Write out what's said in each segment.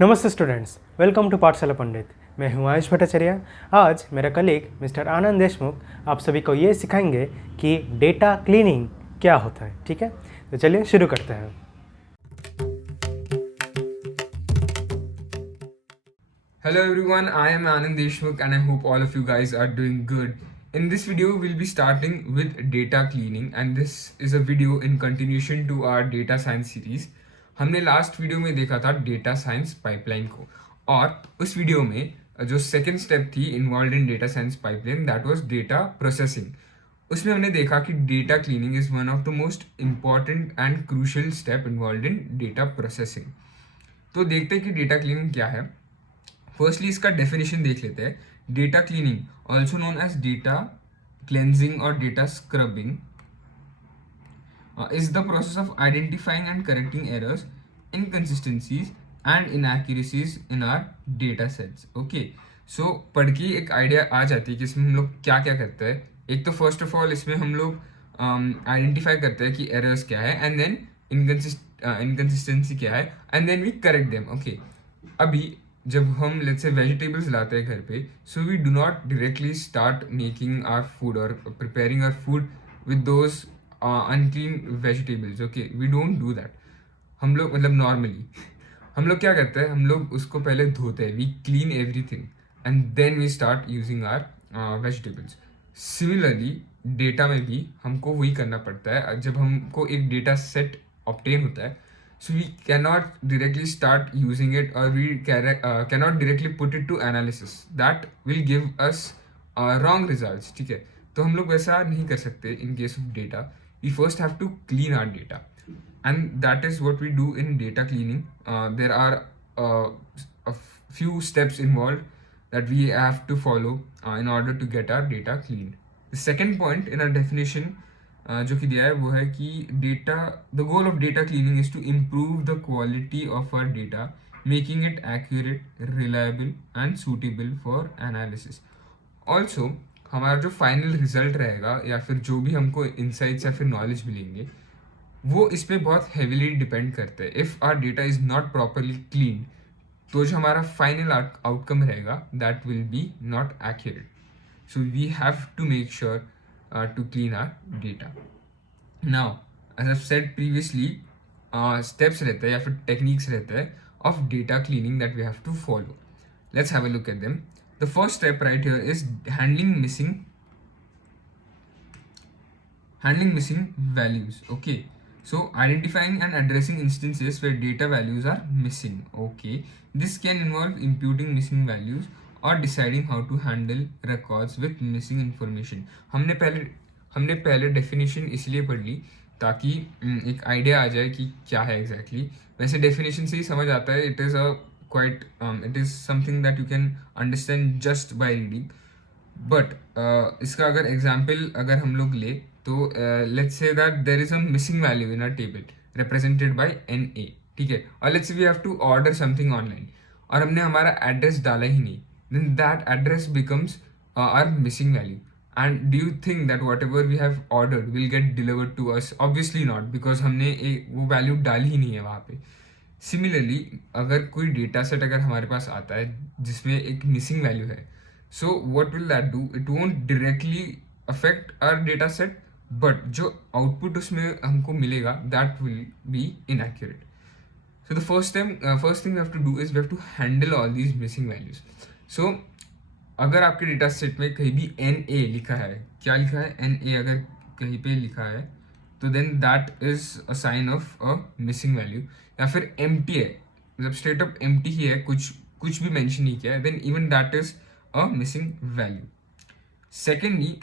नमस्ते students, welcome to पाठशाला पंडित। मैं हूं आयुष भट्टाचार्य। आज मेरा कलीग मिस्टर आनंद देशमुख आप सभी को ये सिखाएंगे कि डेटा क्लीनिंग क्या होता है। ठीक है, तो चलिए शुरू करते हैं। Hello everyone, I am Anand Deshmukh and I hope all of you guys are doing good. In this video, we'll be starting with data cleaning and this is a video in continuation to our data science series. हमने last video में देखा था data science pipeline को और उस video में जो second step थी involve in data science pipeline that was data processing. उसमें हमने देखा कि data cleaning is one of the most important and crucial step involve in data processing. तो देखते हैं कि डेटा क्लीनिंग क्या है। फर्स्टली इसका डेफिनेशन देख लेते हैं। Data cleaning also known as data cleansing और data scrubbing is the process of identifying and correcting errors, inconsistencies and inaccuracies in our data sets. Okay, so पढ़ के एक आइडिया आ जाती है कि इसमें हम लोग क्या क्या करते हैं। एक तो फर्स्ट ऑफ ऑल इसमें हम लोग आइडेंटिफाई करते हैं कि एरर्स क्या है एंड देन इनकन्सिस्टेंसी क्या है and then we correct them. Okay, अभी जब हम लेट्स से वेजिटेबल्स लाते हैं घर पे, so we do not directly start making our food और preparing our food with those unclean vegetables. Okay, we don't do that. हम लोग मतलब नॉर्मली हम लोग क्या करते हैं, हम लोग उसको पहले धोते हैं, we clean everything and then we start using our vegetables. Similarly data में भी हमको वही करना पड़ता है। जब हमको एक डेटा सेट ऑब्टेन होता है, so we cannot directly start using it or we cannot directly put it to analysis that will give us wrong results। ठीक है, तो हम लोग वैसा नहीं कर सकते। in case of data we first have to clean our data and that is what we do in data cleaning। there are a few steps involved that we have to follow in order to get our data cleaned। the second point in our definition जो कि दिया है वो है कि data the goal of data cleaning is to improve the quality of our data, making it accurate, reliable and suitable for analysis. Also हमारा जो final result रहेगा या फिर जो भी हमको इंसाइट्स या फिर नॉलेज मिलेंगे वो इस पर बहुत हैवीली डिपेंड करते हैं। If our data is not properly clean तो जो हमारा फाइनल आउटकम रहेगा that will be not accurate. So we have to make sure to clean our data। Now, as I've said previously, steps रहते हैं या फिर techniques रहते हैं of data cleaning that we have to follow। Let's have a look at them। The first step right here is handling missing values। Okay, so identifying and addressing instances where data values are missing। Okay, this can involve imputing missing values और deciding how to handle records with missing information. हमने पहले definition इसलिए पढ़ ली ताकि एक idea आ जाए कि क्या है एग्जैक्टली। वैसे डेफिनेशन से ही समझ आता है। It is something that you can understand just by reading. But इसका अगर एग्जाम्पल अगर हम लोग ले तो let's say that there is a missing value in a table represented by NA। ठीक है, और let's say we have to order something online और हमने हमारा एड्रेस डाला ही नहीं, then that address becomes our missing value। and do you think that whatever we have ordered will get delivered to us? Obviously not, because हमने वो value डाली ही नहीं है वहाँ पे। सिमिलरली अगर कोई डेटा सेट अगर हमारे पास आता है जिसमें एक मिसिंग वैल्यू है, so what will that do? It won't directly affect our data set, but जो आउटपुट उसमें हमको मिलेगा that will be inaccurate. So the first thing we have to do is we have to handle all these missing values। So अगर आपके data set में कहीं भी NA लिखा है, क्या लिखा है NA अगर कहीं पे लिखा है तो then that is a sign of a missing value. या फिर empty है, मतलब स्ट्रेट अप empty ही है, कुछ भी मेंशन नहीं किया है, then even that is a missing value. Secondly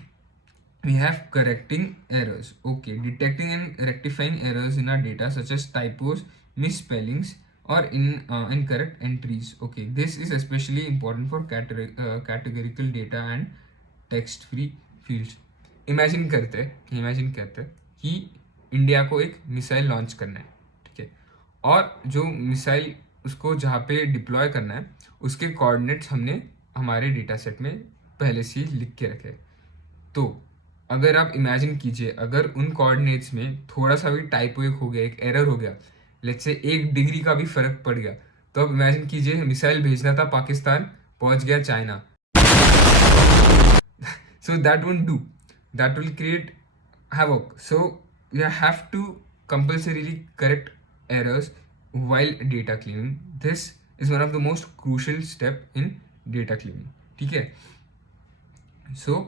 we have correcting errors। Okay, detecting and rectifying errors in our data such as typos, misspellings or incorrect entries। Okay, this is especially important for categorical data and text free fields। Imagine करते हैं कि India को एक missile launch करना है। ठीक है, और जो मिसाइल उसको जहाँ पे डिप्लॉय करना है उसके कोऑर्डिनेट्स हमने हमारे डेटा सेट में पहले से ही लिख के रखे। तो अगर आप इमेजिन कीजिए अगर उन कोऑर्डिनेट्स में थोड़ा सा भी टाइपो हो गया, एक एरर हो गया, लेट्स से 1 डिग्री का भी फर्क पड़ गया, तो अब इमेजिन कीजिए मिसाइल भेजना था पाकिस्तान, पहुंच गया China, so that won't do, that will create havoc. So you have to compulsorily correct errors while data cleaning. This is one of the most crucial step in data cleaning. ठीक है, so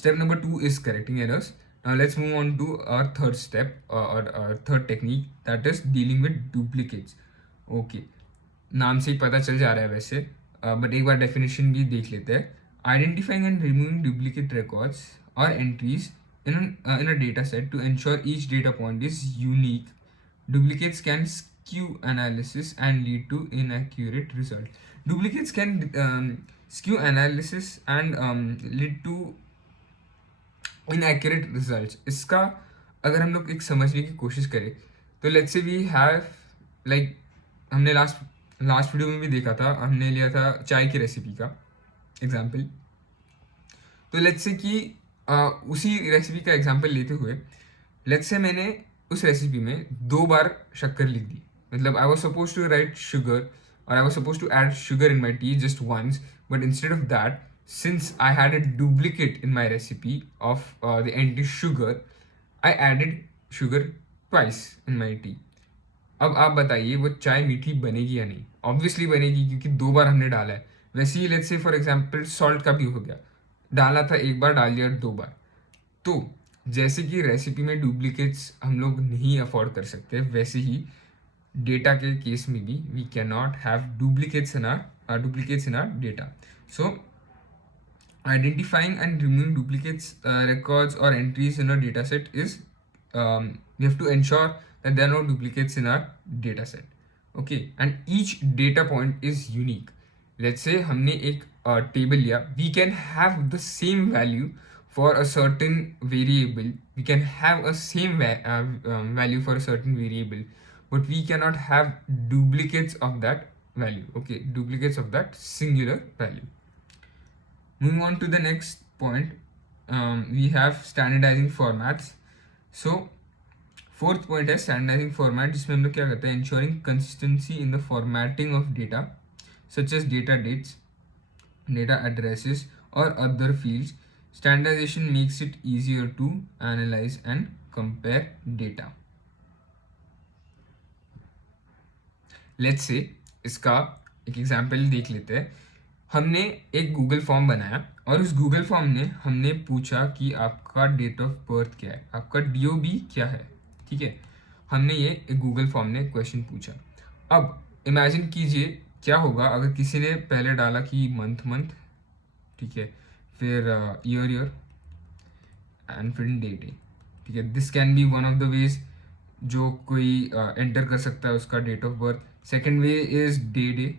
step number 2 is correcting errors. Now let's move on to our third step, or our third technique, that is dealing with duplicates. Okay, नाम से ही पता चल जा रहा है वैसे, बट एक बार डेफिनेशन भी देख लेते हैं. Identifying and removing duplicate records और entries in a data set to ensure each data point is unique. Duplicates can skew analysis and lead to inaccurate results. Duplicates can skew analysis and lead to inaccurate results. इसका अगर हम लोग एक समझने की कोशिश करें तो let's say we have like, हमने लास्ट वीडियो में भी देखा था, हमने लिया था चाय की रेसिपी का एग्जाम्पल. तो लेट्स से कि उसी रेसिपी का एग्जाम्पल लेते हुए लेट्स से मैंने उस रेसिपी में 2 बार शक्कर लिख दी. मतलब I was suppose to write sugar और I was suppose to add sugar in my tea just once, but instead of that, since I had a duplicate in my recipe of the empty sugar, I added sugar twice in my tea. अब आप बताइए वो चाय मीठी बनेगी या नहीं? Obviously बनेगी, क्योंकि 2 बार हमने डाला है. वैसे ही let's say for example salt का भी हो गया, डाला था 1 बार, डाल दिया 2 बार. तो जैसे कि रेसिपी में डुप्लीकेट्स हम लोग नहीं अफोर्ड कर सकते, वैसे ही डेटा के केस में भी we can not have duplicates in our data. So identifying and removing duplicates, records or entries in a data set is, we have to ensure that there are no duplicates in our data set. Okay, and each data point is unique. Let's say हमने एक table लिया, we can have the same value for a certain variable, we can have a same value for a certain variable, but we cannot have duplicates of that value. Okay, duplicates of that singular value. Moving on to the next point, we have standardizing formats. So fourth point है standardizing format, जिसमें हम लोग क्या करते हैं, ensuring consistency in the formatting of data such as data dates, data addresses or other fields. Standardization makes it easier to analyze and compare data. Let's say इसका एक example देख लेते हैं. हमने एक गूगल फॉर्म बनाया और उस गूगल फॉर्म ने हमने पूछा कि आपका डेट ऑफ बर्थ क्या है, आपका DOB क्या है. ठीक है, हमने ये एक गूगल फॉर्म ने क्वेश्चन पूछा. अब इमेजिन कीजिए क्या होगा अगर किसी ने पहले डाला कि मंथ, ठीक है, फिर ईयर एंड फिर डे. ठीक है, this can be one of the ways जो कोई एंटर कर सकता है उसका date of birth. Second way is day,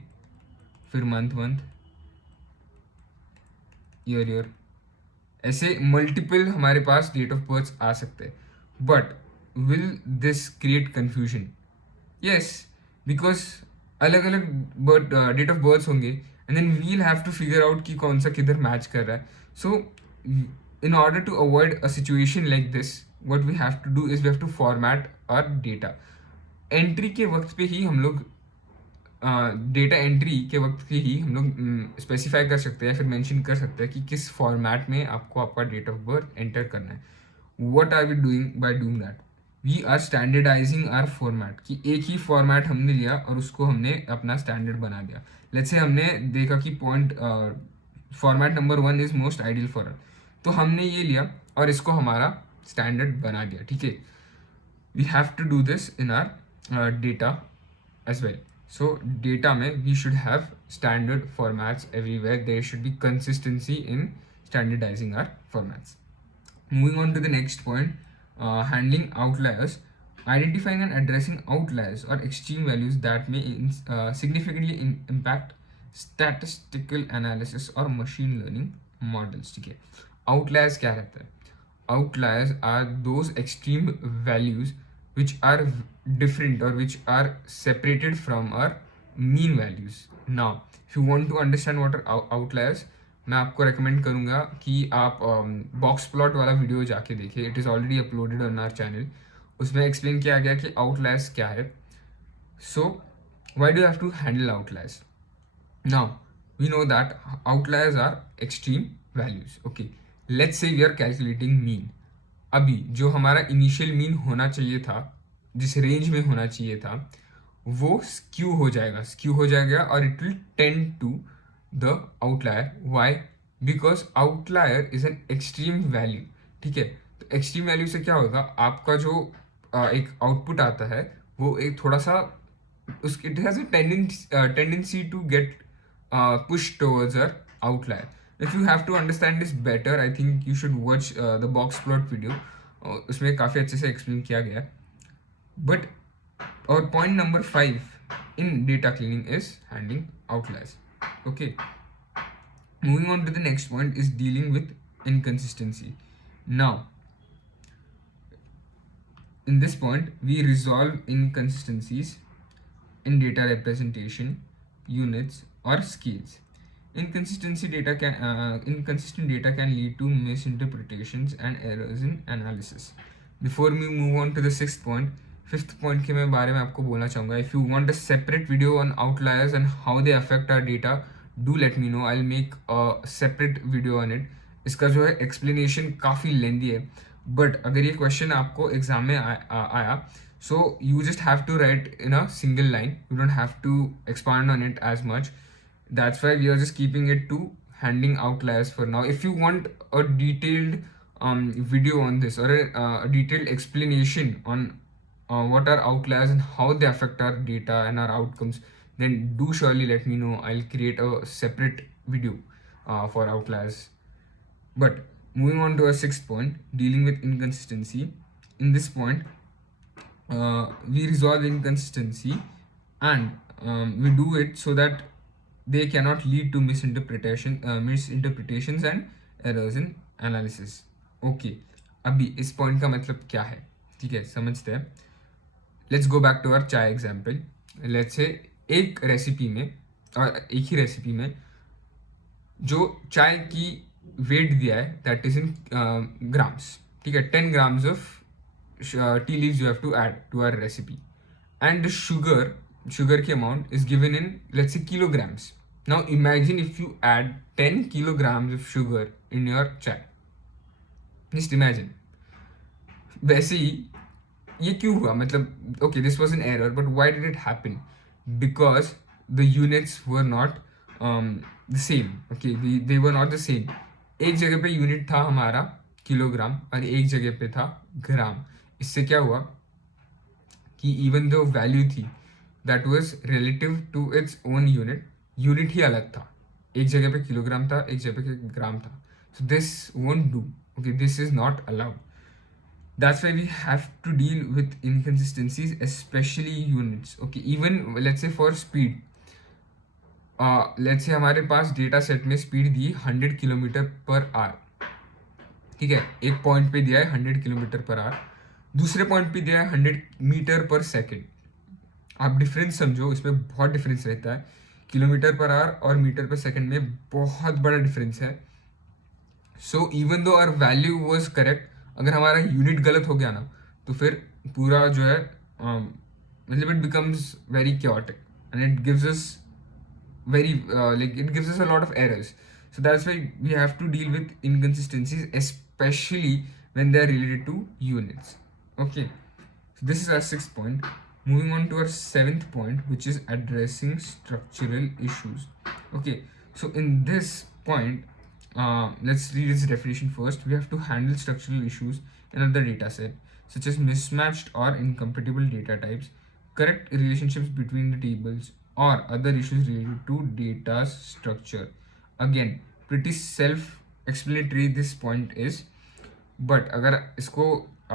फिर मंथ, ईयर. ऐसे मल्टीपल हमारे पास डेट ऑफ बर्थ आ सकते हैं. But will this create confusion? Yes, because अलग अलग डेट ऑफ बर्थ होंगे and then we'll have to figure out कि कौन सा किधर मैच कर रहा है. So in order to avoid a situation like this, what we have to do is we have to format our data. Entry के वक्त पे ही हम लोग डेटा एंट्री के वक्त के ही हम लोग स्पेसिफाई कर सकते हैं या फिर मेंशन कर सकते हैं कि किस फॉर्मेट में आपको आपका डेट ऑफ बर्थ एंटर करना है. What are we doing by doing that? We are standardising our format, कि एक ही फॉर्मेट हमने लिया और उसको हमने अपना स्टैंडर्ड बना दिया. लेट्स से हमने देखा कि point format number 1 is most ideal for us, तो हमने ये लिया और इसको हमारा स्टैंडर्ड बना दिया. ठीक है, we have to do this in our data as well. So data में we should have standard formats everywhere. There should be consistency in standardizing our formats. Moving on to the next point, handling outliers. Identifying and addressing outliers or extreme values that may significantly impact statistical analysis or machine learning models. ठीक है, outliers क्या रहता है? Outliers are those extreme values which are different or which are separated from our mean values. Now, if you want to understand what are outliers, मैं आपको recommend करूँगा कि आप box plot वाला वीडियो जाके देखिए. It is already uploaded on our channel. उसमें explain किया गया कि outliers क्या है. So, why do you have to handle outliers? Now we know that outliers are extreme values. Okay, let's say we are calculating mean. अभी जो हमारा initial mean होना चाहिए था, जिस रेंज में होना चाहिए था, वो स्क्यू हो जाएगा और it will tend to the outlier. Why? Because outlier is an extreme value. ठीक है, तो एक्सट्रीम वैल्यू से क्या होगा, आपका जो एक आउटपुट आता है वो एक थोड़ा सा it has a tendency to get pushed towards our outlier. If you have to understand this better, I think you should watch the box plot video. उसमें काफ़ी अच्छे से एक्सप्लेन किया गया है. But our point number 5 in data cleaning is handling outliers. Okay. Moving on to the next point is dealing with inconsistency. Now, in this point, we resolve inconsistencies in data representation, units, or scales. Inconsistent data can lead to misinterpretations and errors in analysis. Before we move on to the fifth point के मैं बारे में आपको बोलना चाहूँगा. If you want a separate video on outliers and how they affect our data, do let me know. I'll make a separate video on it. इसका जो है explanation काफ़ी lengthy है, but अगर ये question आपको exam में आया, so you just have to write in a single line. You don't have to expand on it as much. That's why we are just keeping it to handling outliers for now. If you want a detailed video on this, or a detailed explanation on what are outliers and how they affect our data and our outcomes, then do surely let me know. I'll create a separate video for outliers. But moving on to our sixth point, dealing with inconsistency. In this point, we resolve inconsistency, and we do it so that they cannot lead to misinterpretations and errors in analysis. Okay, अभी इस point का मतलब क्या है, ठीक है, समझते हैं. Let's go back to our chai example. Let's say एक रेसिपी में, और एक ही रेसिपी में जो चाय की वेट दिया है दैट इज इन ग्राम्स. ठीक है, 10 grams of tea leaves you have to add to our recipe, and the sugar ki amount is given in, let's say, kilograms. Now imagine if you add 10 kilograms of sugar in your chai. Just imagine. वैसे ही ये क्यों हुआ, मतलब okay, this was an error, but why did it happen? Because the units were not the same. Okay, they were not the same. एक जगह पे unit था हमारा किलोग्राम और एक जगह पे था ग्राम. इससे क्या हुआ कि इवन दो वैल्यू थी that was relative to its own unit ही अलग था. एक जगह पे किलोग्राम था, एक जगह पे ग्राम था. So this won't do. Okay, this is not allowed. That's why we have to deal with inconsistencies, especially units. Okay, even let's say for speed. Let's say हमारे पास डेटा सेट में स्पीड दी 100 kilometre per hour. ठीक है, एक point पे दिया है 100 kilometre per hour, दूसरे point पे दिया है 100 मीटर पर सेकेंड. आप डिफरेंस समझो, इसमें बहुत डिफरेंस रहता है. किलोमीटर पर आवर और मीटर पर सेकेंड में बहुत बड़ा डिफरेंस है. So even though our value was correct, अगर हमारा यूनिट गलत हो गया ना तो फिर पूरा जो है मतलब it becomes very chaotic and it gives us very it gives us a lot of errors. So that's why we have to deal with inconsistencies, especially when they are related to units. Okay, so this is our sixth point. Moving on to our seventh point, which is addressing structural issues. Okay, so in this point, let's read its definition first. We have to handle structural issues in other data set, such as mismatched or incompatible data types, correct relationships between the tables, or other issues related to data structure. Again, pretty self-explanatory this point is, but अगर इसको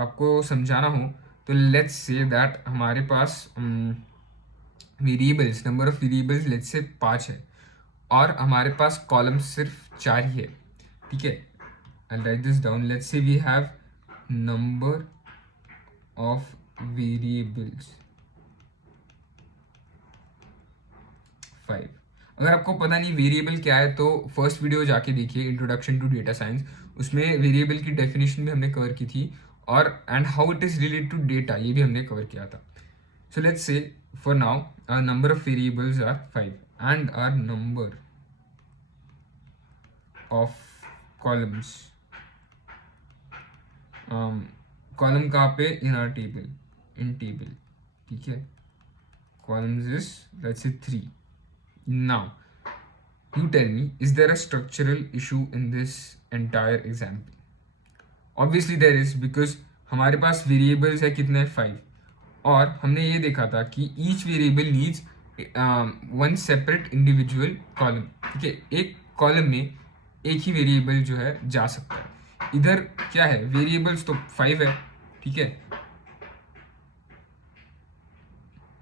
आपको समझाना हो तो let's say that हमारे पास variables, number of variables let's say 5 है और हमारे पास कॉलम्स सिर्फ 4 ही है. ठीक है, I'll write this down. Let's say we have number of variables 5. अगर आपको पता नहीं वेरिएबल क्या है तो फर्स्ट वीडियो जाके देखिए, इंट्रोडक्शन टू डेटा साइंस. उसमें वेरिएबल की डेफिनेशन भी हमने कवर की थी, और and how it is related to data ये भी हमने कवर किया था. So let's say for now our number of variables are 5 and our number of columns, column कहाँ पे, in our table, in table, ठीक है, columns is let's say 3. Now you tell me, is there a structural issue in this entire example? Obviously there is, because हमारे पास variables है कितने, 5, और हमने ये देखा था कि each variable needs one separate individual column, ठीक है, एक कॉलम में एक ही वेरिएबल जो है जा सकता है. इधर क्या है, वेरिएबल्स तो 5 है, ठीक है,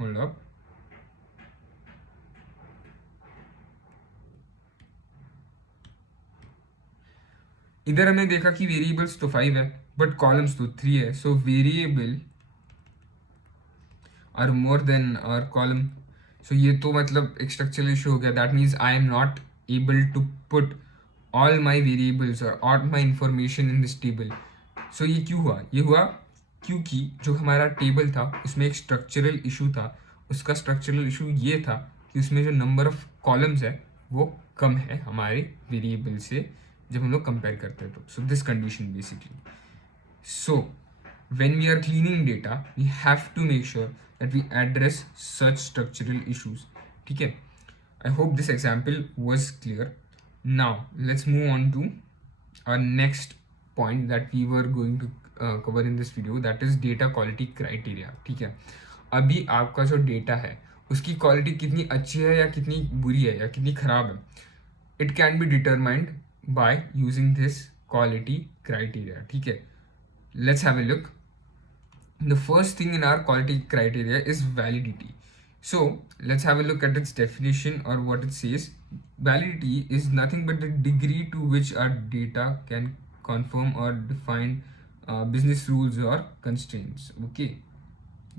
होल्ड अप, इधर हमने देखा कि वेरिएबल्स तो 5 है बट कॉलम्स तो 3 है. So variable are more than our column. So ये तो मतलब एक स्ट्रक्चरल इशू हो गया. That means I am not able to put all my variables और all my information in this table. So ये क्यों हुआ, ये हुआ क्योंकि जो हमारा टेबल था उसमें एक स्ट्रक्चरल इशू था. उसका स्ट्रक्चरल इशू ये था कि उसमें जो नंबर ऑफ कॉलम्स है वो कम है हमारे वेरिएबल से जब हम लोग कंपेयर करते हैं तो. So this condition basically. So when we are cleaning data we have to make sure that we address such structural issues. ठीक है, I hope this example was clear. Now let's move on to our next point that we were going to cover in this video, that is data quality criteria. ठीक है, अभी आपका जो data है उसकी quality कितनी अच्छी है या कितनी बुरी है या कितनी खराब है, it can be determined by using this quality criteria. ठीक है, let's have a look. The first thing in our quality criteria is validity. So let's have a look at its definition or what it says. Validity is nothing but the degree to which our data can confirm or define business rules or constraints. Okay,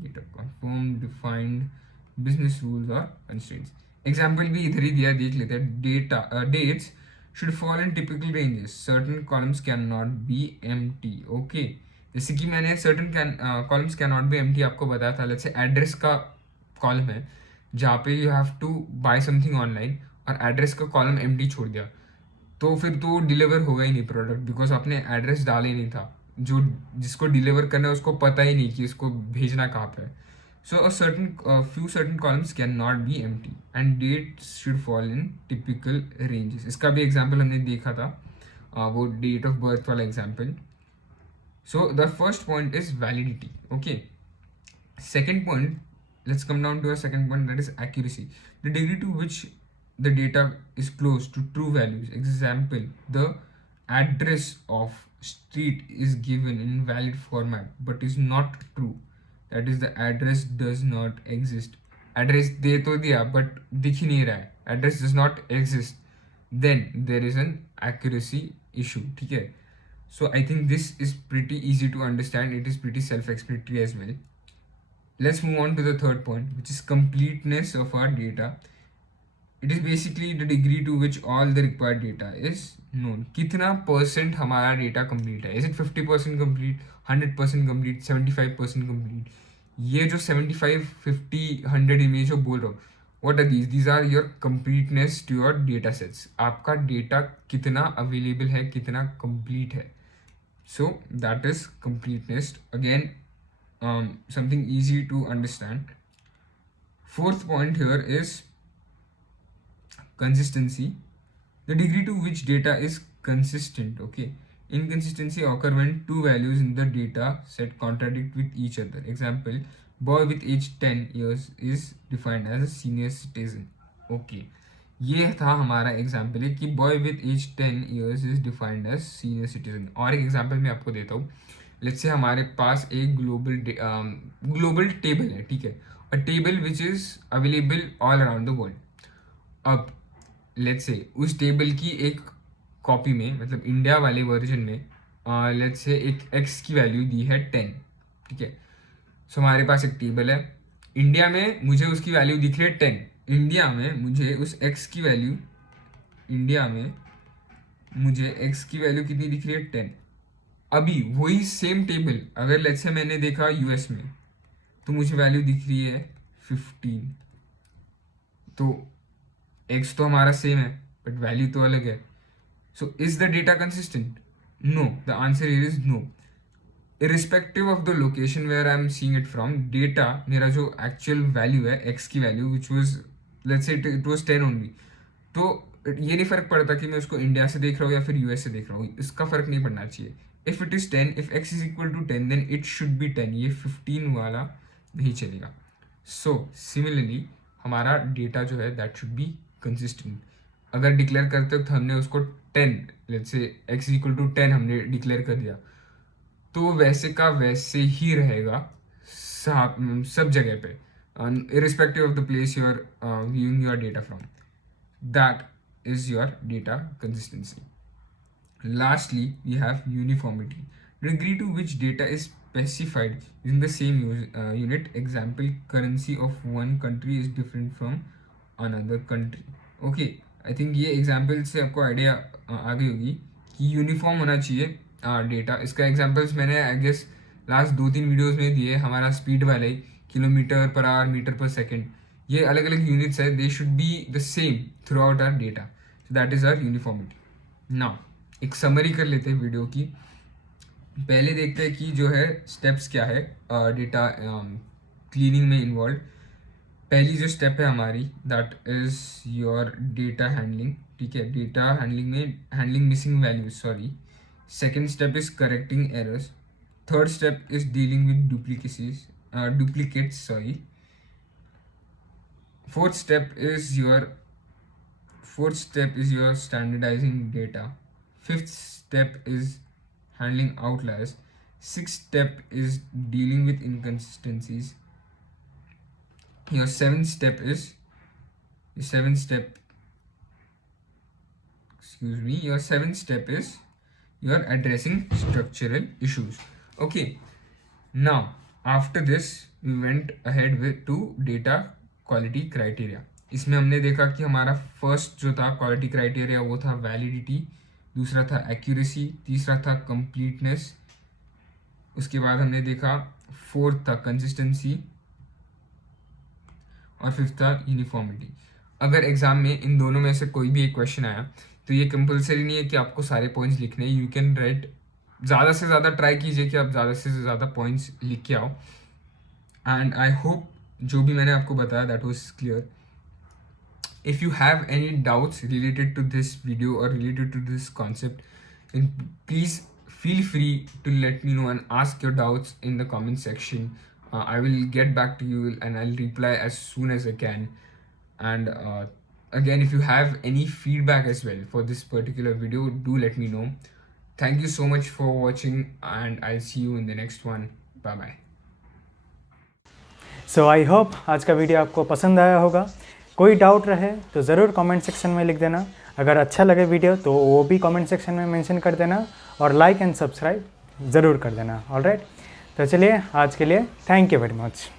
data confirm, defined business rules or constraints. Example भी इधर ही दिया, देख लेते हैं. Data dates should fall in typical ranges. Certain columns cannot be empty. Okay, जैसे कि मैंने certain columns can not be empty आपको बताया था. लेट्स से एड्रेस का कॉलम है जहाँ पे you have to buy something online और एड्रेस का कॉलम एम्प्टी छोड़ दिया तो फिर तो डिलीवर होगा ही नहीं प्रोडक्ट, बिकॉज आपने एड्रेस डाला ही नहीं था. जो जिसको डिलीवर करना है उसको पता ही नहीं कि इसको भेजना कहाँ पे है. So a few certain columns can not be empty and dates should fall in typical ranges. इसका भी एग्जाम्पल हमने देखा था, वो डेट ऑफ बर्थ वाला example. So the first point is validity. Okay, second point, let's come down to a second point, that is accuracy. The degree to which the data is close to true values. Example, the address of street is given in valid format but is not true. That is, the address does not exist. Address दे तो दिया but दिख ही नहीं रहा है, address does not exist, then there is an accuracy issue. ठीक है, so I think this is pretty easy to understand. It is pretty self-explanatory as well. Let's move on to the third point, which is completeness of our data. It is basically the degree to which all the required data is known. कितना percent हमारा data complete है. Is it 50% complete, 100% complete, 75% complete? ये जो 75, 50, 100 image जो बोल रहा हूँ, what are these? These are your completeness to your data sets. आपका डेटा कितना अवेलेबल है, कितना कंप्लीट है. So that is completeness. Again, something easy to understand. Fourth point here is consistency. The degree to which data is consistent. Okay, inconsistency occur when two values in the data set contradict with each other. Example, boy with age 10 years is defined as a senior citizen. Okay, ये था हमारा example है कि boy with age 10 years is defined as senior citizen. और एक example मैं आपको देता हूँ. लेट्स से हमारे पास एक ग्लोबल टेबल है. ठीक है, अ table which is available all around the world. अब लेट्स से उस टेबल की एक कॉपी में, मतलब इंडिया वाले वर्जन में, लेट्स से एक एक्स की वैल्यू दी है 10. ठीक है, सो हमारे पास एक टेबल है, इंडिया में मुझे उसकी वैल्यू दिख रही है 10. इंडिया में मुझे उस x की वैल्यू, इंडिया में मुझे x की वैल्यू कितनी दिख रही है 10. अभी वही सेम टेबल अगर लेट्स से मैंने देखा यूएस में तो मुझे वैल्यू दिख रही है 15. तो x तो हमारा सेम है बट वैल्यू तो अलग है. So is the data consistent? No, the answer here is no. irrespective of the location where I'm seeing it from, data मेरा जो actual value है x की value which was let's say it was 10 only, तो ये नहीं फर्क पड़ता कि मैं उसको इंडिया से देख रहा हूँ या फिर यूएस से देख रहा हूँ, इसका फर्क नहीं पड़ना चाहिए. If it is 10, if x is equal to 10 then it should be 10. ये 15 वाला नहीं चलेगा. सो सिमिलरली हमारा डेटा जो है दैट शुड बी कंसिस्टेंट. अगर डिक्लेयर करते वक्त हमने उसको 10, let's say x is equal to 10 हमने डिक्लेयर कर दिया, तो वैसे का वैसे ही रहेगा सब जगह पे, irrespective of the place you are viewing your data from. That is your data consistency. Lastly, we have uniformity, the degree to which data is specified in the same unit. Example, currency of one country is different from another country. Okay, I think ये example से आपको idea आ गई होगी कि uniform होना चाहिए data. इसका examples मैंने आई गेस लास्ट 2-3 वीडियोस में दिए. हमारा स्पीड वाले किलोमीटर पर आवर, मीटर पर सेकंड, ये अलग अलग यूनिट्स है. They should be the same throughout our data. So that is our uniformity. Now एक समरी कर लेते हैं वीडियो की. पहले देखते हैं कि जो है स्टेप्स क्या है डेटा क्लीनिंग में इन्वॉल्व. पहली जो स्टेप है हमारी that is your data handling. ठीक है, डेटा हैंडलिंग में handling missing values, sorry. Second step is correcting errors. Third step is dealing with duplicates. Sorry. Fourth step is your standardizing data. Fifth step is handling outliers. Sixth step is dealing with inconsistencies. Your seventh step is you are addressing structural issues. Okay, now after this we went ahead with to data quality criteria. इसमें हमने देखा कि हमारा first जो था quality criteria वो था validity, दूसरा था एक्यूरेसी, तीसरा था कंप्लीटनेस, उसके बाद हमने देखा फोर्थ था कंसिस्टेंसी और फिफ्थ था यूनिफॉर्मिटी. अगर एग्जाम में इन दोनों में से कोई भी एक क्वेश्चन आया तो ये कंपलसरी नहीं है कि आपको सारे पॉइंट्स लिखने हैं. यू कैन राइट, ज़्यादा से ज़्यादा ट्राई कीजिए कि आप ज़्यादा से ज़्यादा पॉइंट्स लिख के आओ. एंड आई होप जो भी मैंने आपको बताया that was clear. If you have any doubts related to this video और related to this concept, then please feel free to let me know and ask your doubts in the comment section. I will get back to you and I'll reply as soon as I can. And again, if you have any feedback as well for this particular video, do let me know. Thank you so much for watching and I'll see you in the next one. Bye bye. So I hope आज का video आपको पसंद आया होगा. कोई doubt रहे तो ज़रूर कमेंट सेक्शन में लिख देना. अगर अच्छा लगे वीडियो तो वो भी कमेंट सेक्शन में मेंशन कर देना और लाइक एंड सब्सक्राइब ज़रूर कर देना. ऑलराइट, तो चलिए आज के लिए थैंक यू वेरी मच.